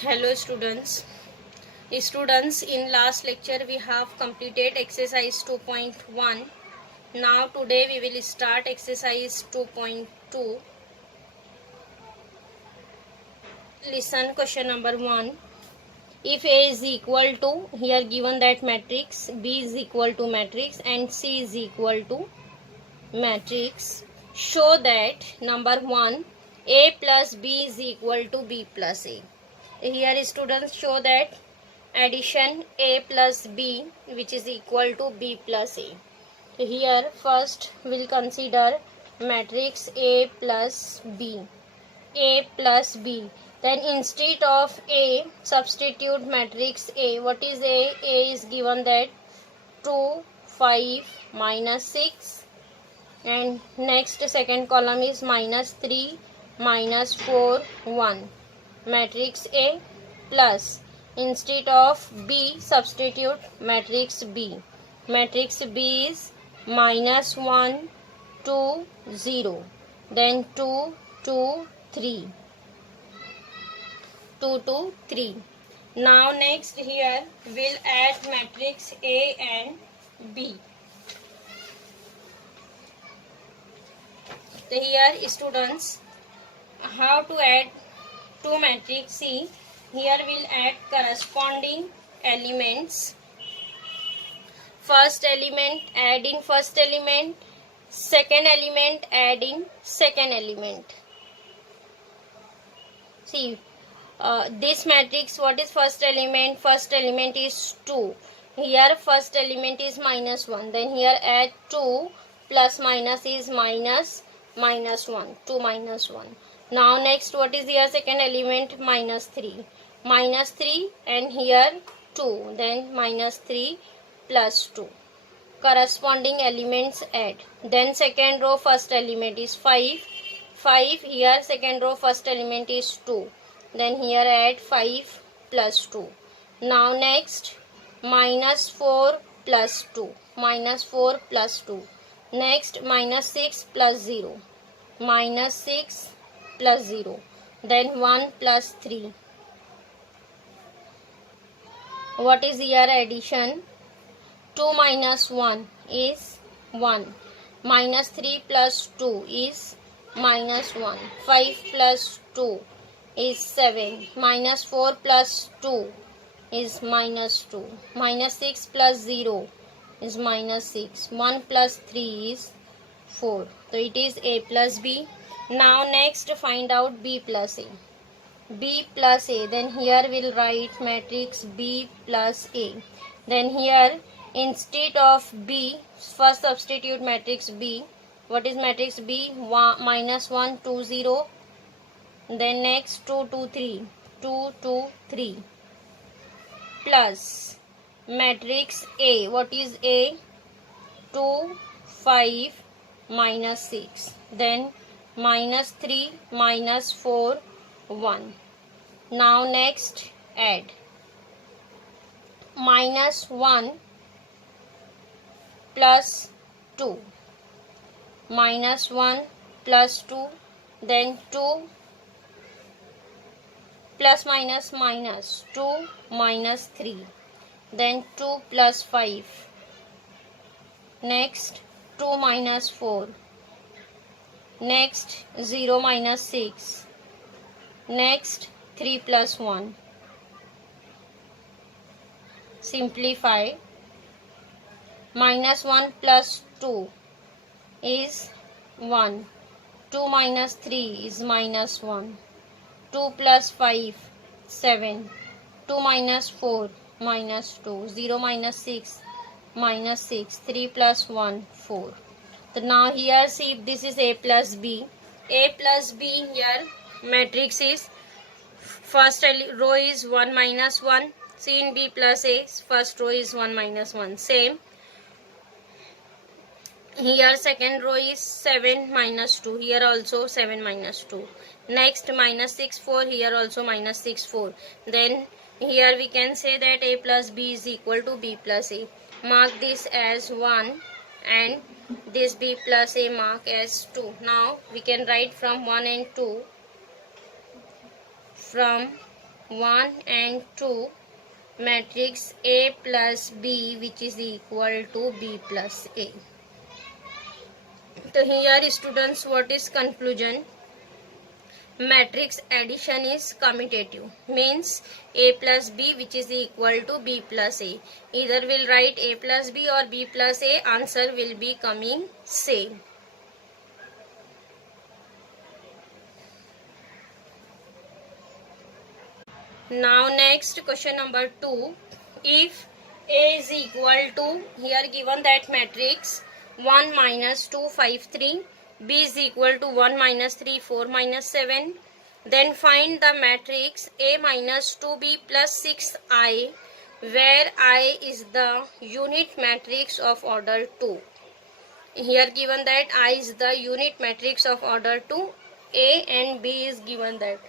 Hello students. In last lecture we have completed exercise 2.1. Now today we will start exercise 2.2. Listen question number 1. If A is equal to, here given that matrix, B is equal to matrix and C is equal to matrix, show that number 1, A plus B is equal to B plus A. Here students show that addition A plus B which is equal to B plus A. Here first we'll consider matrix A plus B. A plus B. Then instead of A, substitute matrix A. What is A? A is given that 2, 5, minus 6. And next second column is minus 3, minus 4, 1. Matrix A plus instead of B, substitute matrix B. Matrix B is minus 1, 2, 0. Then 2, 2, 3. 2, 2, 3. Now next here we'll add matrix A and B. So here students, how to add to matrix C? Here we'll add corresponding elements. First element add in first element, second element add in second element. See, this matrix, what is first element? First element is 2. Here first element is minus 1. Then here add 2 plus minus is minus 1. 2 minus 1. Now next what is here second element? Minus 3. Minus 3 and here 2. Then minus 3 plus 2. Corresponding elements add. Then second row first element is 5. 5 here second row first element is 2. Then here add 5 plus 2. Now next minus 4 plus 2. Minus 4 plus 2. Next minus 6 plus 0. Minus 6 plus 0. Then 1 plus 3. What is here addition? 2 minus 1 is 1. Minus 3 plus 2 is minus 1. 5 plus 2 is 7. Minus 4 plus 2 is minus 2. Minus 6 plus 0 is minus 6. 1 plus 3 is 4. So it is A plus B. Now next find out B plus A. B plus A. Then here we'll write matrix B plus A. Then here instead of B, first substitute matrix B. What is matrix B? Minus 1, 2, 0. Then next 2, 2, 3. 2, 2, 3. Plus matrix A. What is A? 2, 5, minus 6. Then minus 3, minus 4, 1. Now next add. Minus 1 plus 2. Minus 1 plus 2. Then 2 plus minus minus 2 minus 3. Then 2 plus 5. Next 2 minus 4. Next 0 minus 6. Next 3 plus 1. Simplify. Minus 1 plus 2 is 1. 2 minus 3 is minus 1. 2 plus 5, 7. 2 minus 4, minus 2. 0 minus 6, minus 6. 3 plus 1, 4. So now here see this is A plus B. A plus B here matrix is first row is 1 minus 1. See in B plus A first row is 1 minus 1. Same. Here second row is 7 minus 2. Here also 7 minus 2. Next minus 6, 4. Here also minus 6, 4. Then here we can say that A plus B is equal to B plus A. Mark this as 1 and this B plus A mark as 2. Now we can write from 1 and 2. From 1 and 2, matrix A plus B, which is equal to B plus A. So here students, what is conclusion? Matrix addition is commutative, means A plus B, which is equal to B plus A. Either will write A plus B or B plus A, answer will be coming same. Now next question number 2. If A is equal to, here given that matrix 1 minus 2 5 3, B is equal to 1 minus 3 4 minus 7, then find the matrix A minus 2B plus 6I, where I is the unit matrix of order 2. Here given that I is the unit matrix of order 2, A and B is given that.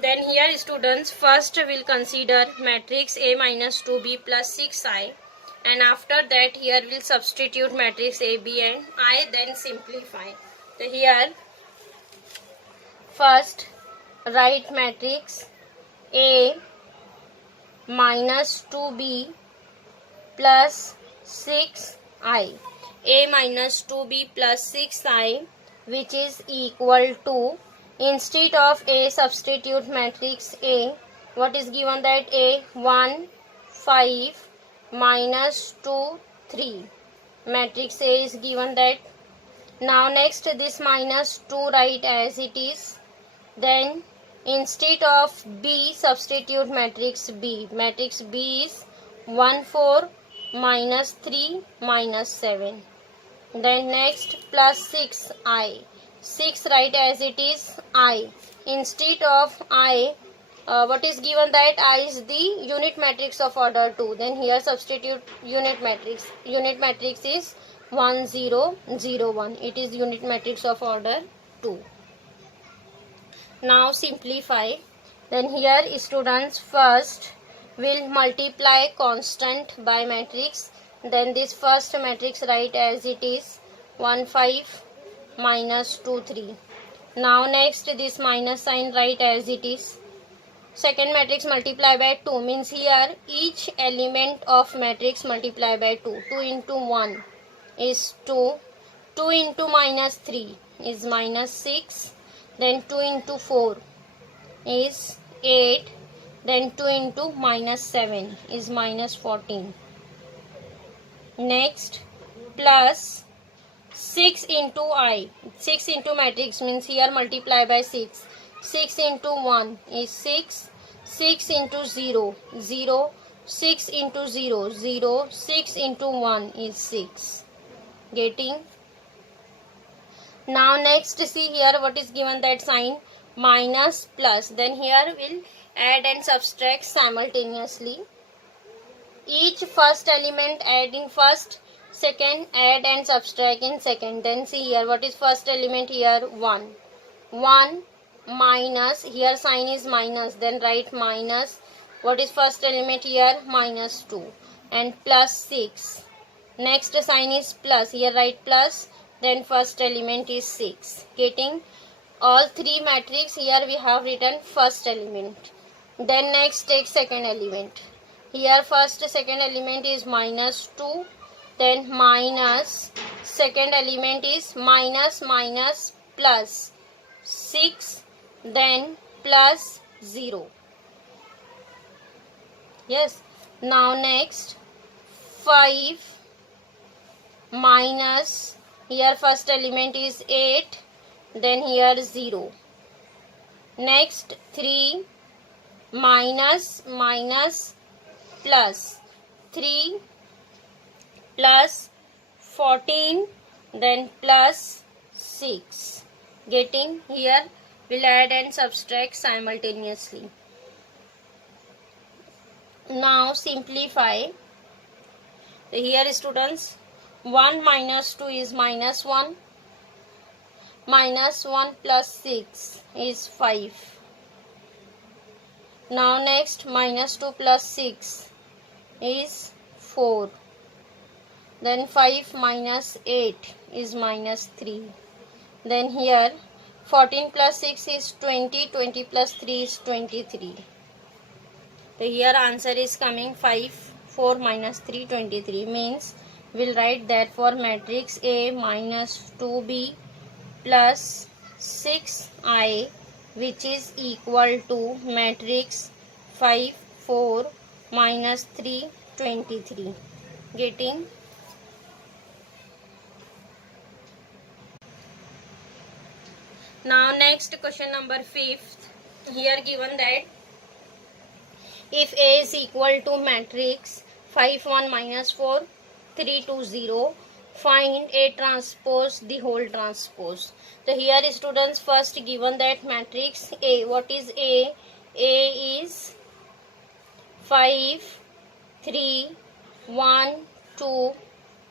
Then here students, first will consider matrix A minus 2B plus 6I, and after that here will substitute matrix A, B and I, then simplify. So here first write matrix A minus 2B plus 6I. A minus 2B plus 6I, which is equal to, instead of A substitute matrix A. What is given that? A 1 5 minus 2 3. Matrix A is given that. Now next this minus 2 write as it is. Then instead of B substitute matrix B. Matrix B is 1 4 minus 3 minus 7. Then next plus 6I. 6 write as it is I. Instead of I, what is given that? I is the unit matrix of order 2. Then here substitute unit matrix. Unit matrix is 1 0 0 1. It is unit matrix of order 2. Now simplify. Then here students first will multiply constant by matrix. Then this first matrix write as it is 1 5 minus 2 3. Now next this minus sign write as it is. Second matrix multiply by 2, means here each element of matrix multiply by 2. 2 into 1 is 2. 2 into minus 3 is minus 6. Then 2 into 4 is 8. Then 2 into minus 7 is minus 14. Next plus 6 into I. 6 into matrix means here multiply by 6. 6 into 1 is 6. 6 into 0, 0. 6 into 0, 0. 6 into 1 is 6. Getting? Now next see here what is given that sign, minus plus. Then here we'll add and subtract simultaneously. Each first element add in first, second add and subtract in second. Then see here what is first element here, 1. 1 minus, here sign is minus, then write minus. What is first element here, minus 2 and plus 6. Next sign is plus, here write plus, then first element is 6. Getting? All three matrix here we have written first element. Then next take second element. Here first second element is minus 2. Then minus, second element is minus minus plus 6, then plus 0. Yes. Now next 5 minus, here first element is 8, then here 0. Next 3 minus minus plus 3 plus 14, then plus 6. Getting? Here we'll add and subtract simultaneously. Now simplify. Here students, 1 minus 2 is minus 1. Minus 1 plus 6 is 5. Now next minus 2 plus 6 is 4. Then 5 minus 8 is minus 3. Then here 14 plus 6 is 20. 20 plus 3 is 23. So here answer is coming 5. 4 minus 3, 23. Means we'll write therefore matrix A minus 2B plus 6I, which is equal to matrix 5, 4 minus 3, 23. Getting? Now next question number 5th. Here given that if A is equal to matrix 5, 1 minus 4, 3, 2, 0, find A transpose the whole transpose. So here students, first given that matrix A. What is A? A is 5, 3, 1, 2,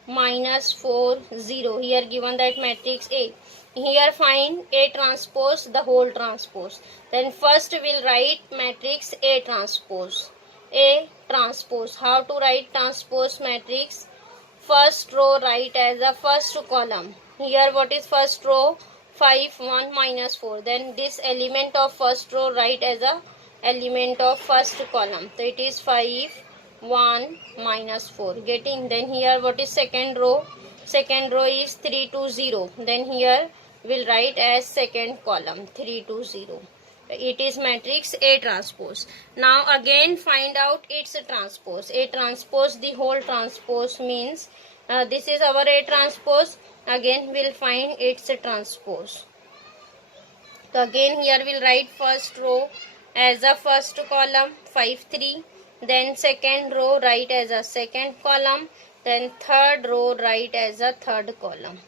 minus 4, 0. Here given that matrix A. Here find A transpose the whole transpose. Then first we'll write matrix A transpose. A transpose. How to write transpose matrix? First row write as a first column. Here what is first row? 5, 1 minus 4. Then this element of first row write as a element of first column. So it is 5, 1 minus 4. Getting? Then here what is second row? Second row is 3, 2, 0. Then here we'll write as second column 3, 2, 0. It is matrix A transpose. Now again find out its transpose. A transpose the whole transpose means this is our A transpose. Again we'll find its transpose. So again here we'll write first row as a first column 5, 3. Then second row write as a second column. Then third row write as a third column.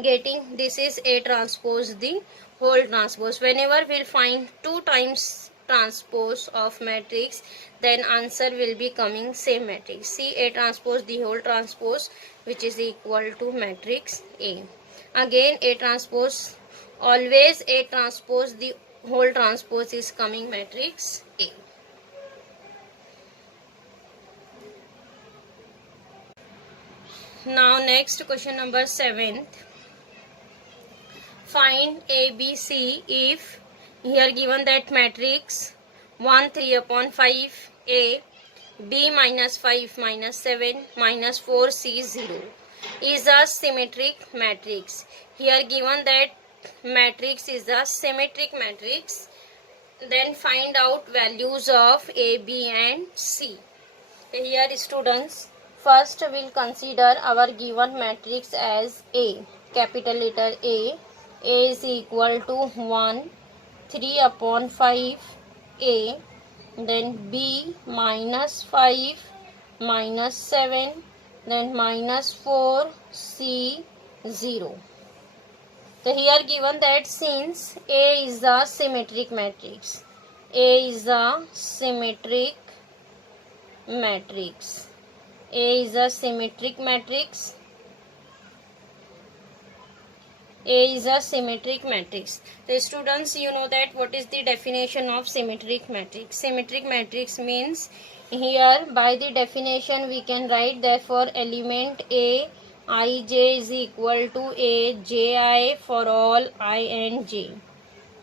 Getting? This is A transpose the whole transpose. Whenever we'll find 2 times transpose of matrix, then answer will be coming same matrix. See, A transpose the whole transpose, which is equal to matrix A. Again A transpose, always A transpose the whole transpose is coming matrix A. Now next question number 7th. Find A, B, C if here given that matrix 1, 3 upon 5 A, B minus 5 minus 7 minus 4 C 0 is a symmetric matrix. Here given that matrix is a symmetric matrix, then find out values of A, B and C. Here students, first we'll consider our given matrix as A, capital letter A. A is equal to 1, 3 upon 5 A, then B minus 5 minus 7, then minus 4 C 0. So here given that since A is a symmetric matrix, A is a symmetric matrix, A is a symmetric matrix, A is a symmetric matrix. So students, you know that what is the definition of symmetric matrix. Symmetric matrix means here by the definition we can write therefore element A Ij is equal to A Ji for all I and J.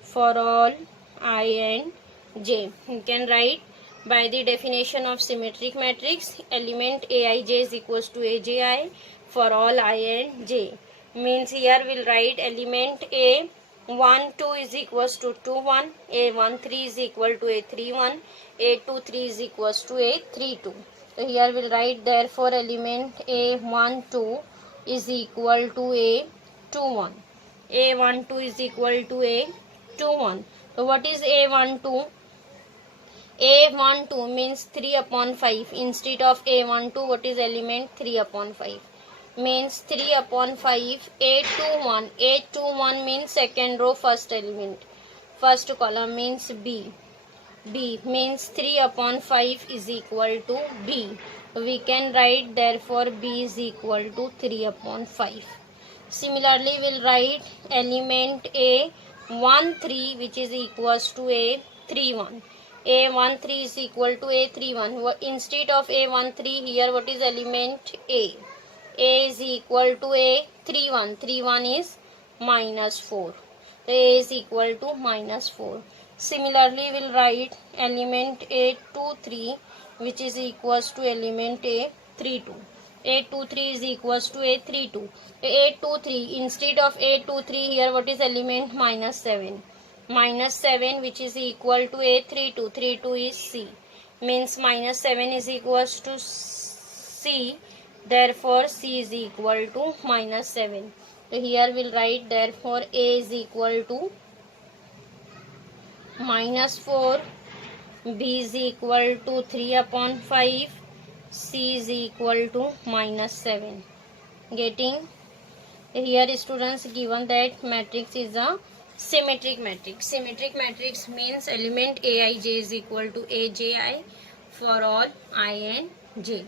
For all I and J. You can write by the definition of symmetric matrix element Aij is equals to Aji for all I and J. Means here we'll write element A 1 2 is equals to 2 1, A 1 3 is equal to A 3 1, A 2 3 is equals to A 3 2. So here we'll write therefore element A 1 2 is equal to A 2 1. A 1 2 is equal to A 2 1. So what is A 1 2? A 1 2 means 3 upon 5. Instead of A 1 2, what is element 3 upon 5? Means 3 upon 5, A21. A21 means second row first element. First column means B. B means 3 upon 5 is equal to B. We can write therefore B is equal to 3 upon 5. Similarly, we'll write element A 1 3 which is equals to A 3 1. A 1 3 is equal to A 3 1. Instead of A 1 3, here what is element A? A is equal to A 3 1. 3 1 is minus 4. So A is equal to -4. Similarly, we'll write element A23, which is equals to element A32. A23 is equals to A32. A23, instead of A23 here, what is element? -7. -7, which is equal to A32. 32 is C. Means -7 is equals to C. Therefore, C is equal to -7. So here we'll write therefore A is equal to -4, B is equal to 3/5, C is equal to -7. Getting? Here students, given that matrix is a symmetric matrix. Symmetric matrix means element Aij is equal to Abi for all I and j.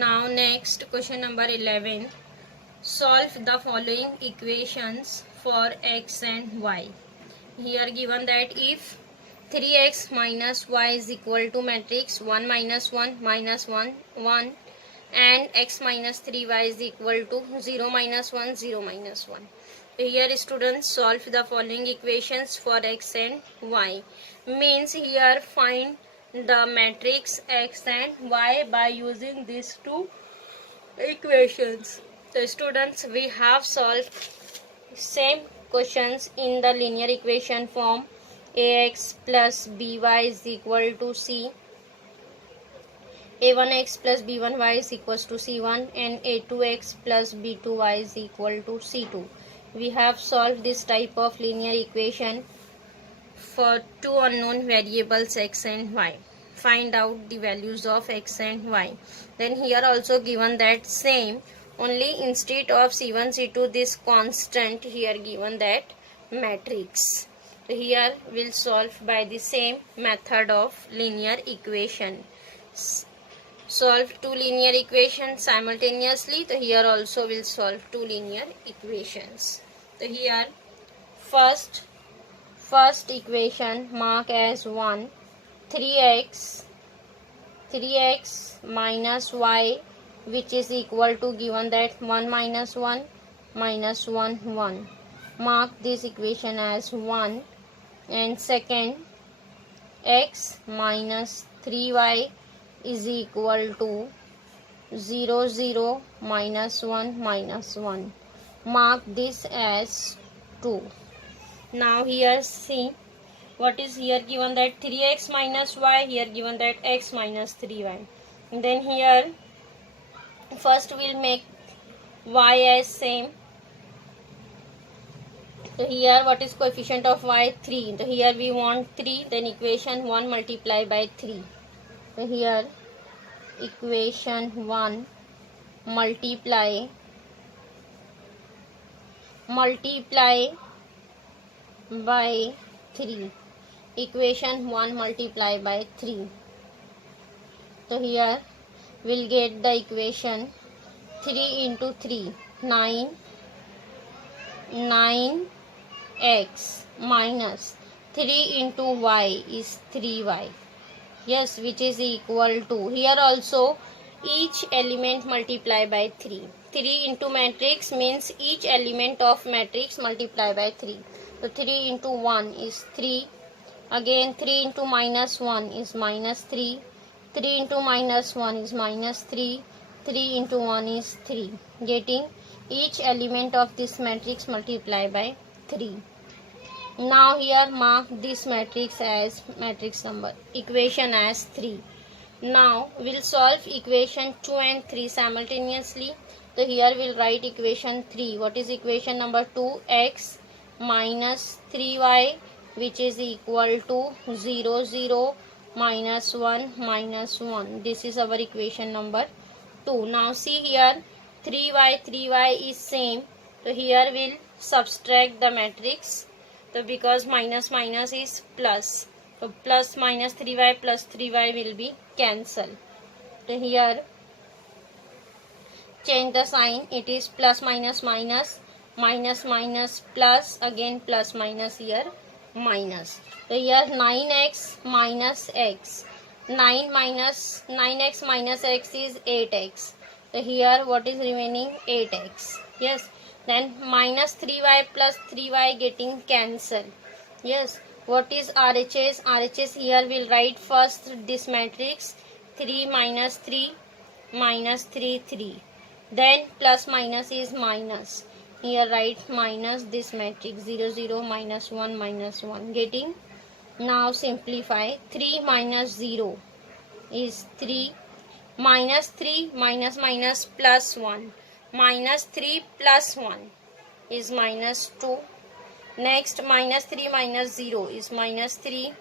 Now next, question number 11. Solve the following equations for x and y. Here given that if 3x minus y is equal to matrix 1 minus 1 minus 1 1 and x minus 3y is equal to 0 minus 1 0 minus 1. Here students, solve the following equations for x and y. Means here find the matrix x and y by using these two equations. So students, we have solved same questions in the linear equation form. Ax plus by is equal to c, a1x plus b1y is equals to c1, and a2x plus b2y is equal to c2. We have solved this type of linear equation for two unknown variables x and y. Find out the values of x and y. Then here also given that same, only instead of c1 c2 this constant, here given that matrix. So here we'll solve by the same method of linear equation. Solve two linear equations simultaneously. So here also we'll solve two linear equations. So here first equation mark as 1. 3x minus y, which is equal to, given that 1 minus 1 minus 1 1. Mark this equation as 1. And second, x minus 3y is equal to 0 0 minus 1 minus 1. Mark this as 2. Now here see what is here given that 3x minus y, here given that x minus 3y. And then here first we'll make y as same. So here what is coefficient of y? 3. So here we want 3, then equation 1 multiply by 3. So here equation 1 multiply by 3. Equation 1 multiply by 3. So here we'll get the equation 3 into 3, 9x minus 3 into y is 3y. Yes, which is equal to, here also each element multiply by 3. 3 into matrix means each element of matrix multiply by 3. So 3 into 1 is 3. Again 3 into minus 1 is minus 3. 3 into minus 1 is minus 3. 3 into 1 is 3. Getting each element of this matrix multiply by 3. Now here mark this matrix as matrix number, equation as 3. Now we'll solve equation 2 and 3 simultaneously. So here we'll write equation 3. What is equation number 2? X minus 3y, which is equal to 0 0 minus 1 minus 1. This is our equation number 2. Now see here 3y is same. So here we'll subtract the matrix. So because minus minus is plus. So plus minus 3y plus 3y will be cancelled. So here change the sign. It is plus minus minus, minus minus plus, again plus minus, here minus. So here 9x minus x. 9x minus x is 8x. So here what is remaining? 8x. Yes. Then minus 3y plus 3y getting cancelled. Yes. What is RHS? RHS here we'll write first this matrix 3 minus 3 minus 3 3. Then plus minus is minus. Here write minus this matrix 0 0 minus 1 minus 1 getting. Now simplify 3 minus 0 is 3 minus 3 minus minus plus 1 minus 3 plus 1 is minus 2. Next minus 3 minus 0 is minus 3.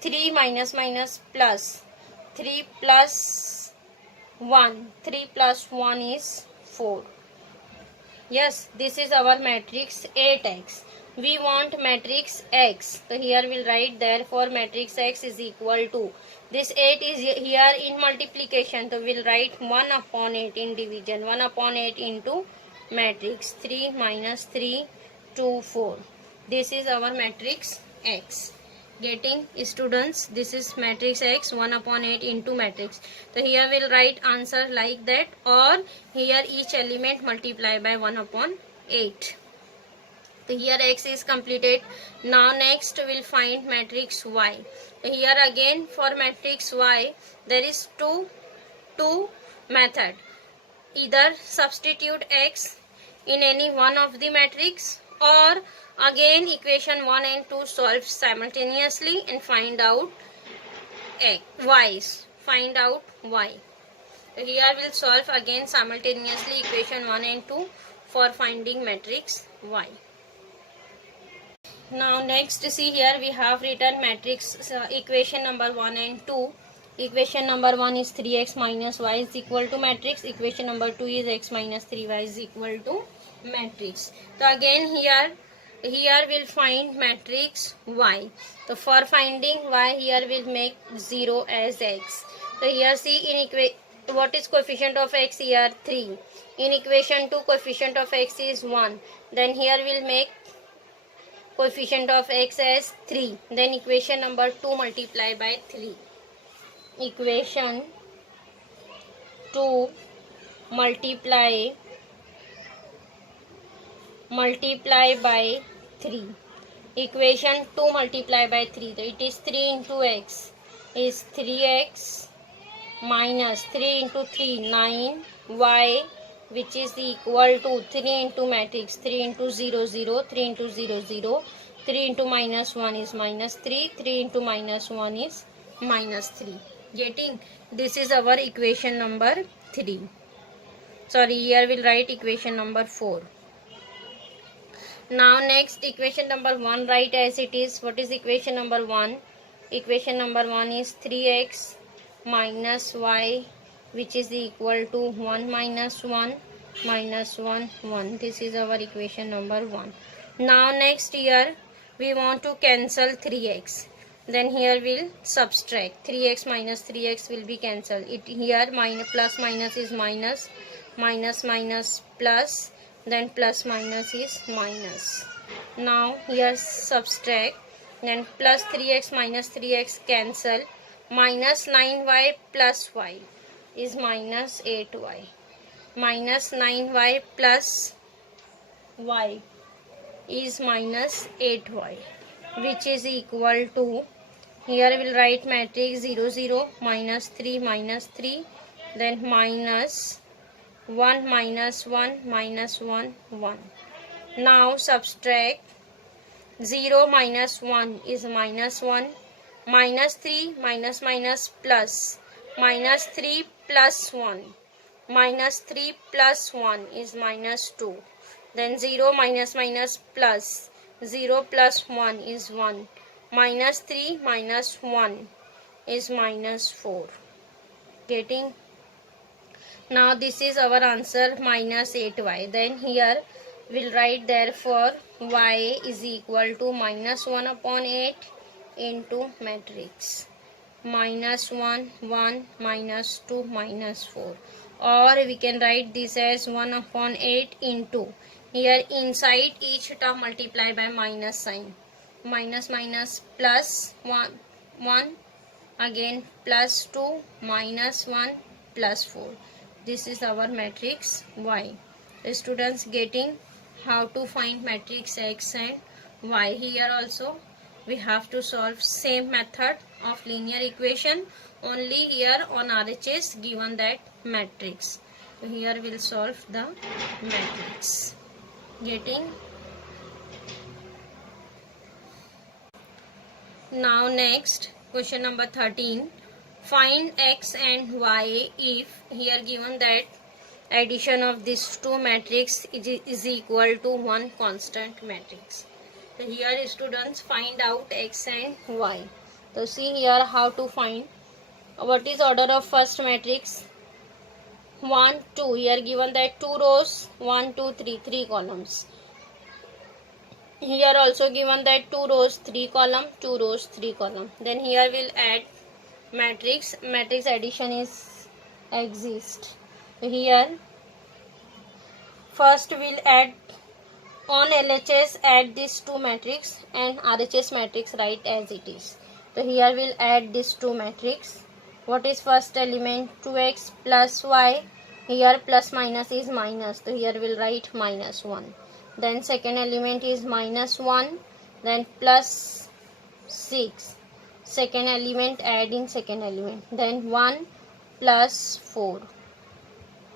3 minus minus plus 3 plus 1. 3 plus 1 is 4. Yes, this is our matrix 8x. We want matrix x. So here we'll write therefore matrix x is equal to, this 8 is here in multiplication. So we'll write 1 upon 8 in division. 1 upon 8 into matrix 3 minus 3 2 4. This is our matrix x. Getting students, this is matrix x 1 upon 8 into matrix. So here we'll write answer like that, or here each element multiply by 1 upon 8. So here x is completed. Now next we'll find matrix y. So here again for matrix y there is two method. Either substitute x in any one of the matrix, or again equation 1 and 2 solve simultaneously and find out y's. Find out y. So here we'll solve again simultaneously equation 1 and 2 for finding matrix y. Now next see here we have written matrix equation number 1 and 2. Equation number 1 is 3x minus y is equal to matrix. Equation number 2 is x minus 3y is equal to matrix. So again here we'll find matrix y. So for finding y here we'll make 0 as x. So here see in what is coefficient of x here? 3. In equation 2 coefficient of x is 1. Then here we'll make coefficient of x as 3. Then equation number 2 multiply by 3. Equation 2 multiply by 3. Equation 2 multiply by 3. So it is 3 into x is 3x minus 3 into 3 9 y, which is equal to 3 into matrix 3 into 0 0 3 into 0 0 3 into minus 1 is minus 3 3 into minus 1 is minus 3. Getting, this is our equation number 3. Sorry, here we'll write equation number 4. Now next equation number 1 write as it is. What is equation number 1? Equation number 1 is 3x minus y, which is equal to 1 minus 1 minus 1 1. This is our equation number 1. Now next here we want to cancel 3x. Then here we'll subtract 3x minus 3x will be cancelled. It here minus plus minus is minus, minus minus plus, then plus minus is minus. Now here subtract, then plus 3x minus 3x cancel, minus 9y plus y is minus 8y. Minus 9y plus y is minus 8y, which is equal to, here we will write matrix 0 0 minus 3 minus 3, then minus 1 minus 1 minus 1 1. Now subtract 0 minus 1 is minus 1, minus 3 minus minus plus, minus 3 plus 1, minus 3 plus 1 is minus 2. Then 0 minus minus plus, 0 plus 1 is 1. Minus 3 minus 1 is minus 4. Getting? Now this is our answer, minus 8y. Then here we'll write therefore y is equal to minus 1 upon 8 into matrix minus 1 1 minus 2 minus 4. Or we can write this as 1 upon 8 into, here inside each term multiply by minus sign. Minus minus plus 1 1, again plus 2 minus 1 plus 4. This is our matrix Y. The students getting how to find matrix X and Y. Here also we have to solve same method of linear equation, only here on RHS given that matrix. So here we'll solve the matrix. Getting? Now next question number 13. Find X and Y if here given that addition of these two matrix is equal to one constant matrix. So here students find out X and Y. So see here how to find. What is order of first matrix? 1, 2. Here given that 2 rows, 1, 2, 3, 3 columns. Here also given that 2 rows, 3 column, 2 rows, 3 column. Then here we'll add matrix. Matrix addition is exist. So here first we'll add on LHS, add these two matrix and RHS matrix write as it is. So here we'll add these two matrix. What is first element? 2x plus y. Here plus minus is minus. So here we'll write minus 1. Then second element is minus 1. Then plus 6. Second element, adding second element. Then 1 plus 4.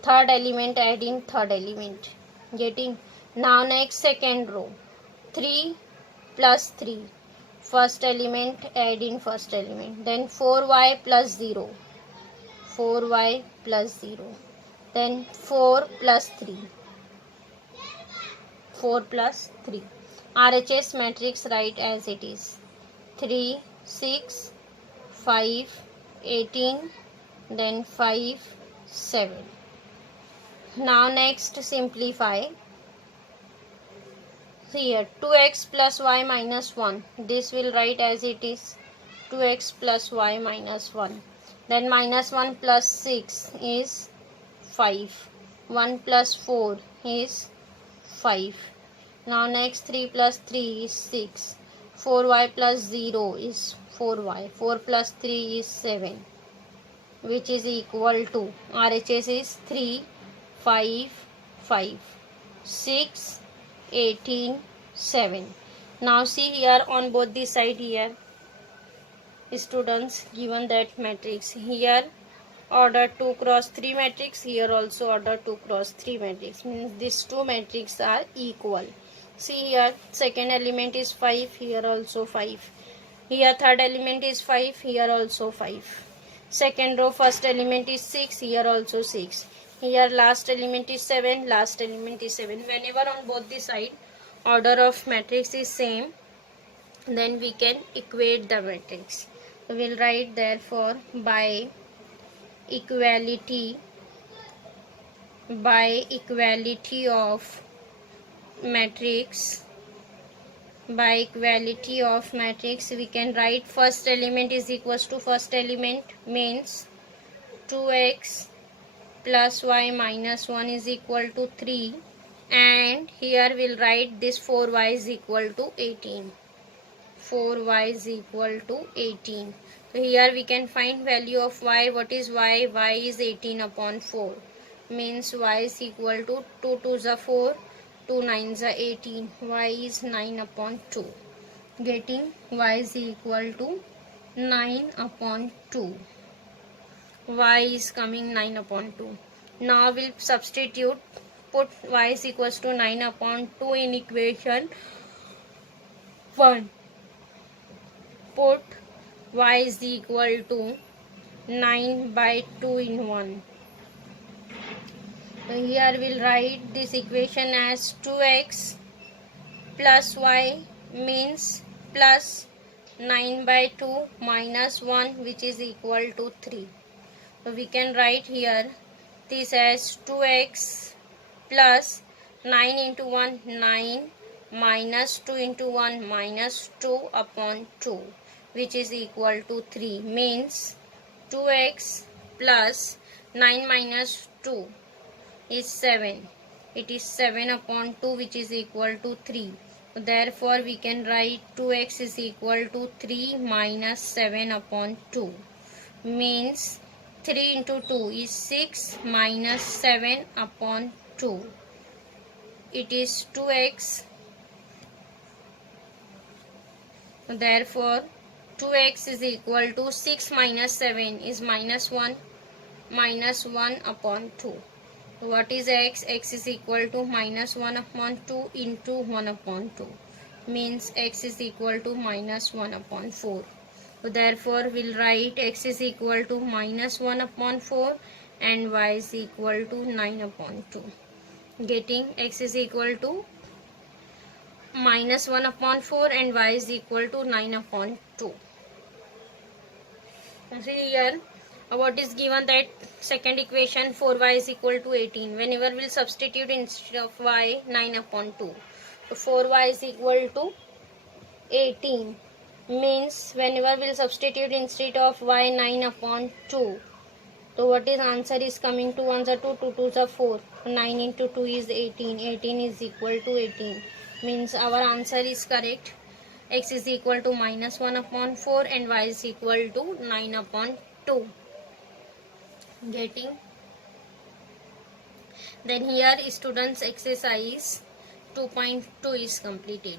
Third element, adding third element. Getting? Now next second row. 3 plus 3. First element, adding first element. Then 4y plus 0. 4y plus 0. Then 4 plus 3. 4 plus 3. RHS matrix write as it is. 3, 6, 5, 18. Then 5, 7. Now next simplify. Here 2x plus y minus 1. This will write as it is. 2x plus y minus 1. Then minus 1 plus 6 is 5. 1 plus 4 is 5. Now next 3 plus 3 is 6. 4y plus 0 is 4y. 4 plus 3 is 7. Which is equal to, RHS is 3, 5, 5, 6, 18, 7. Now see here on both the side here. Students given that matrix. Here order 2 cross 3 matrix. Here also order 2 cross 3 matrix. Means these two matrices are equal. See here second element is 5. Here also 5. Here third element is 5. Here also 5. Second row first element is 6. Here also 6. Here last element is 7. Last element is 7. Whenever on both the side order of matrix is same, then we can equate the matrix. So we'll write therefore by equality of matrix, we can write first element is equals to first element, means 2x plus y minus 1 is equal to 3, and here we'll write this 4y is equal to 18. 4y is equal to 18. So here we can find value of y. What is y? Y is 18 upon 4. Means y is equal to 2 2s are 4, 2 9s are 18. Y is 9 upon 2. Getting? Y is equal to 9 upon 2. Y is coming 9 upon 2. Now we'll substitute. Put y is equals to 9 upon 2 in equation 1. Put y is equal to 9 by 2 in 1. So here we'll write this equation as 2x plus y means plus 9 by 2 minus 1, which is equal to 3. So we can write here this as 2x plus 9 into 1 9 minus 2 into 1 minus 2 upon 2, which is equal to 3. Means 2x plus 9 minus 2 is 7. It is 7 upon 2, which is equal to 3. Therefore we can write 2x is equal to 3 minus 7 upon 2. Means 3 into 2 is 6 minus 7 upon 2. It is 2x. Therefore, 2x is equal to 6 minus 7 is minus 1 upon 2. What is x? X is equal to minus 1 upon 2 into 1 upon 2. Means x is equal to minus 1 upon 4. Therefore, we'll write x is equal to minus 1 upon 4 and y is equal to 9 upon 2. Getting x is equal to minus 1 upon 4 and y is equal to 9 upon 2. See here, what is given, that second equation 4y is equal to 18. Whenever we'll substitute instead of y 9 upon 2. So 4y is equal to 18. Means whenever we'll substitute instead of y 9 upon 2. So what is answer is coming, 2 ones are 2, 2 twos are 4. 9 into 2 is 18. 18 is equal to 18. Means our answer is correct. X is equal to minus 1 upon 4 and y is equal to 9 upon 2. Getting. Then here students exercise 2.2 is completed.